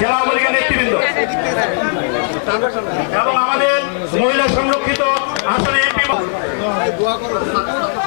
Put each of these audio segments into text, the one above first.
জেলা এবং আমাদের মহিলা সংরক্ষিত আসনে এমপি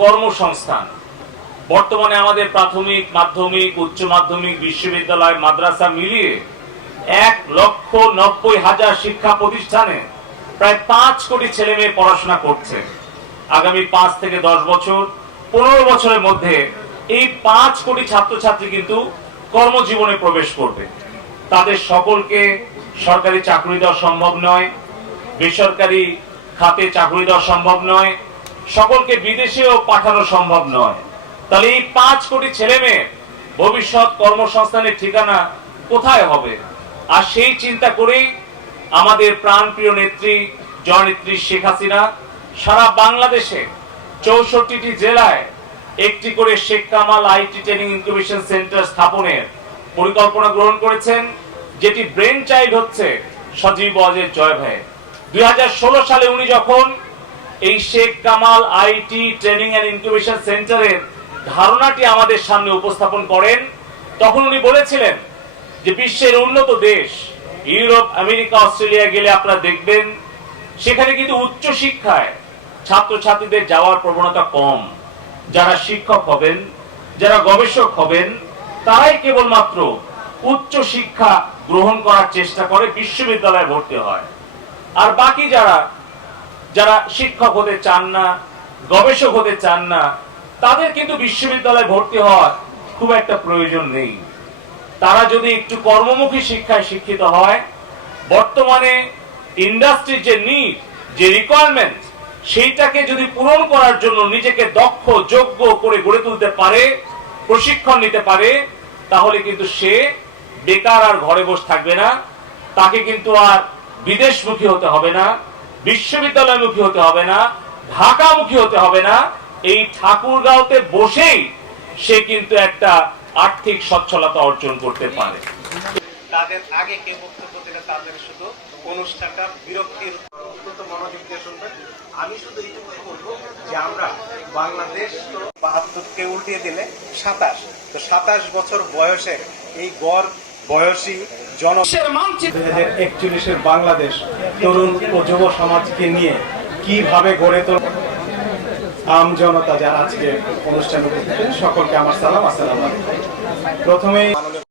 কর্মসংস্থান। বর্তমানে আমাদের প্রাথমিক, মাধ্যমিক, উচ্চ মাধ্যমিক, বিশ্ববিদ্যালয়, মাদ্রাসা মিলিয়ে এক লক্ষ নব্বই হাজার শিক্ষা প্রতিষ্ঠানে প্রায় পাঁচ কোটি ছেলে মেয়ে পড়াশোনা করছে। আগামী পাঁচ থেকে দশ বছর, পনেরো বছরের মধ্যে এই পাঁচ কোটি ছাত্রছাত্রী কিন্তু কর্মজীবনে প্রবেশ করবে। তাদের সকলকে সরকারি চাকরি দেওয়া সম্ভব নয়, বেসরকারি খাতে চাকরি দেওয়া সম্ভব নয় সকলকে বিদেশেও পাঠানো সম্ভব নয়। তাহলে এই পাঁচ কোটি ছেলে মেয়ে ভবিষ্যৎ কর্মসংস্থানের ঠিকানা কোথায় হবে? আর সেই চিন্তা করেই আমাদের প্রাণপ্রিয় নেত্রী, জননেত্রী শেখ হাসিনা সারা বাংলাদেশে চৌষট্টিটি জেলায় একটি করে Sheikh Kamal IT training incubation centre স্থাপনের পরিকল্পনা গ্রহণ করেছেন, যেটি ব্রেন চাইল্ড হচ্ছে সজীব ওয়াজের জয় ভাই। দুই হাজার ষোলো সালে উনি যখন এই Sheikh Kamal IT training and incubation সেন্টারের ধারণাটি আমাদের সামনে উপস্থাপন করেন। তখন উনি বলেছিলেন যে বিশ্বের উন্নত দেশ, ইউরোপ, আমেরিকা, অস্ট্রেলিয়া গেলে আপনারা দেখবেন সেখানে কিন্তু উচ্চ শিক্ষায় ছাত্রছাত্রীদের যাওয়ার প্রবণতা কম। যারা শিক্ষক হবেন, যারা গবেষক হবেন, তারাই কেবলমাত্র উচ্চ শিক্ষা গ্রহণ করার চেষ্টা করে, বিশ্ববিদ্যালয়ে ভর্তি হয়। আর বাকি যারা যারা শিক্ষক হতে চান না, গবেষক হতে চান না, তাদের কিন্তু বিশ্ববিদ্যালয়ে ভর্তি হওয়ার খুব একটা প্রয়োজন নেই। তারা যদি একটু কর্মমুখী শিক্ষায় শিক্ষিত হয়, বর্তমানে ইন্ডাস্ট্রির যে নিড যে রিকোয়ারমেন্ট সেইটাকে যদি পূরণ করার জন্য নিজেকে দক্ষ, যোগ্য করে গড়ে তুলতে পারে, প্রশিক্ষণ নিতে পারে, তাহলে কিন্তু সে বেকার আর ঘরে বসে থাকবে না, তাকে কিন্তু আর বিদেশমুখী হতে হবে না। বিশ্ববিদ্যালয়মুখী হতে হবে না, ঢাকামুখী হতে হবে না, এই ঠাকুরগাঁওতে বসেই সে কিন্তু একটা আর্থিক সচ্ছলতা অর্জন করতে পারে। তাদের আগে কে বক্তব্য দিলে তাদের শুধু অনুষ্ঠানটা বিরক্তির অত্যন্ত মনোযোগ দিয়ে শুনবেন। আমি শুধু এইটুকু বলব যে আমরা বাংলাদেশ তো বাহাত্তরকে উল্টিয়ে দিলে সাতাশ। তো সাতাশ বছর বয়সে এই গড় বয়সী জনসের মানচিত্র হাজার একচল্লিশের বাংলাদেশ তরুণ ও যুব সমাজকে নিয়ে কীভাবে গড়ে তোল আম জনতা যারা আজকে অনুষ্ঠানে উপস্থিত সকলকে আমার সালাম আসসালাম প্রথমে